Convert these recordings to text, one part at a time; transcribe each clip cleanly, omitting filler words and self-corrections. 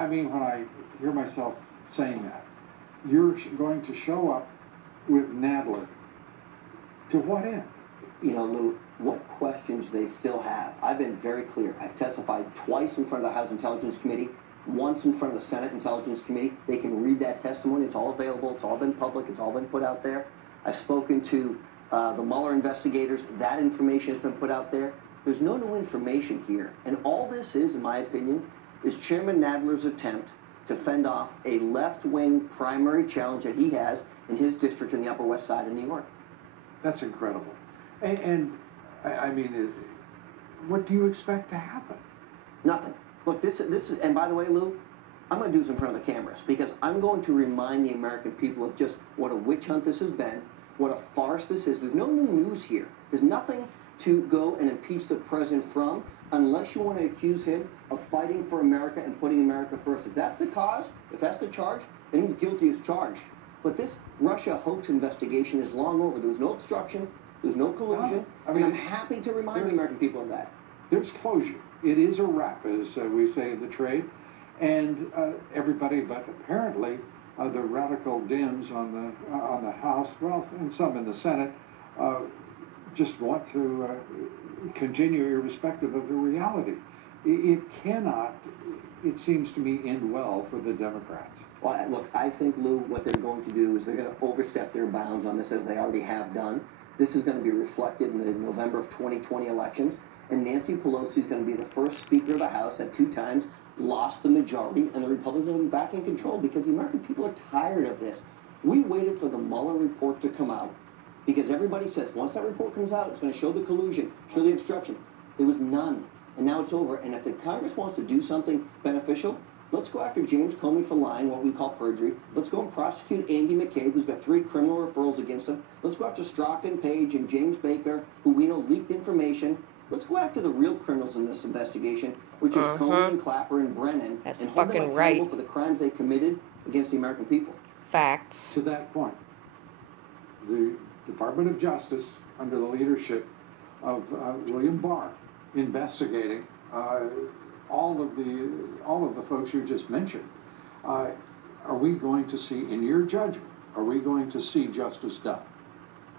I mean, when I hear myself saying that, you're going to show up with Nadler. To what end? You know, Lou, what questions they still have. I've been very clear. I've testified twice in front of the House Intelligence Committee, once in front of the Senate Intelligence Committee. They can read that testimony. It's all available. It's all been public. It's all been put out there. I've spoken to the Mueller investigators. That information has been put out there. There's no new information here. And all this is, in my opinion, is Chairman Nadler's attempt to fend off a left-wing primary challenge that he has in his district in the Upper West Side of New York. That's incredible. And I mean, what do you expect to happen? Nothing. Look, this is, and by the way, Lou, I'm going to do this in front of the cameras because I'm going to remind the American people of just what a witch hunt this has been, what a farce this is. There's no new news here. There's nothing to go and impeach the president from unless you want to accuse him of fighting for America and putting America first. If that's the cause, if that's the charge, then he's guilty as charged. But this Russia hoax investigation is long over. There was no obstruction. There was no collusion. I mean, and I'm happy to remind the American people of that. There's closure. It is a wrap, as we say in the trade. And everybody, but apparently the radical Dems on the House, well, and some in the Senate, just want to continue irrespective of the reality. It cannot, it seems to me, end well for the Democrats. Well, look, I think, Lou, what they're going to do is they're going to overstep their bounds on this, as they already have done. This is going to be reflected in the November of 2020 elections, and Nancy Pelosi is going to be the first Speaker of the House that 2 times lost the majority, and the Republicans will be back in control because the American people are tired of this. We waited for the Mueller report to come out because everybody says once that report comes out, it's going to show the collusion, show the obstruction. There was none, and now it's over. And if the Congress wants to do something beneficial, let's go after James Comey for lying, what we call perjury. Let's go and prosecute Andy McCabe, who's got 3 criminal referrals against him. Let's go after Stockton Page and James Baker, who we know leaked information. Let's go after the real criminals in this investigation, which is Comey and Clapper and Brennan, and hold them accountable for the crimes they committed against the American people. Facts. To that point, the Department of Justice, under the leadership of William Barr, investigating all of the folks you just mentioned. Are we going to see, in your judgment, are we going to see justice done?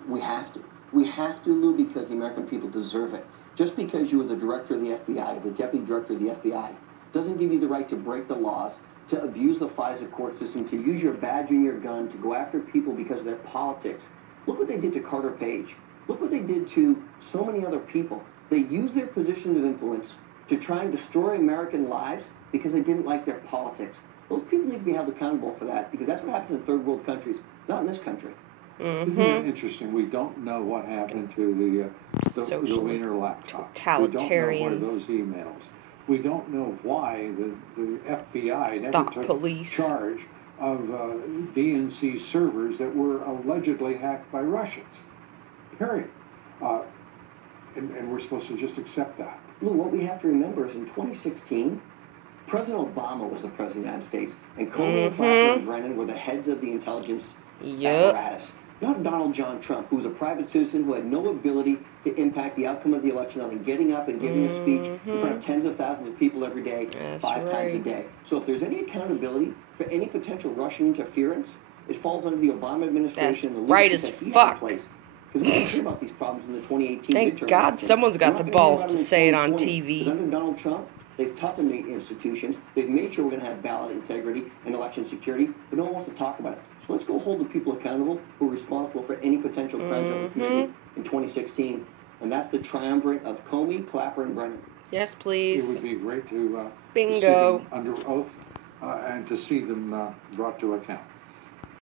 We have to. We have to, Lou, because the American people deserve it. Just because you were the director of the FBI, or the deputy director of the FBI, doesn't give you the right to break the laws, to abuse the FISA court system, to use your badge and your gun, to go after people because of their politics. Look what they did to Carter Page. Look what they did to so many other people. They used their positions of influence to try and destroy American lives because they didn't like their politics. Those people need to be held accountable for that because that's what happens in third world countries, not in this country. Isn't that interesting? We don't know what happened to the Wiener laptop. Totalitarians. We don't know what are those emails. We don't know why the FBI never took charge of DNC servers that were allegedly hacked by Russians. Period. And we're supposed to just accept that. Lou, what we have to remember is in 2016, President Obama was the President of the United States, and Comey and Clapper and Brennan were the heads of the intelligence apparatus. Not Donald John Trump, who was a private citizen who had no ability to impact the outcome of the election other than getting up and giving a speech in front of tens of thousands of people every day, 5 times a day. So if there's any accountability for any potential Russian interference, it falls under the Obama administration and the leadership that he had in place. Because we didn't hear about these problems in the 2018 midterm Thank God elections. someone's got the balls to say it on TV. Because under Donald Trump, they've toughened the institutions. They've made sure we're going to have ballot integrity and election security, but no one wants to talk about it. So let's go hold the people accountable who are responsible for any potential crimes that were committed in 2016. And that's the triumvirate of Comey, Clapper, and Brennan. Yes, please. It would be great to see Bingo. them under oath and to see them brought to account.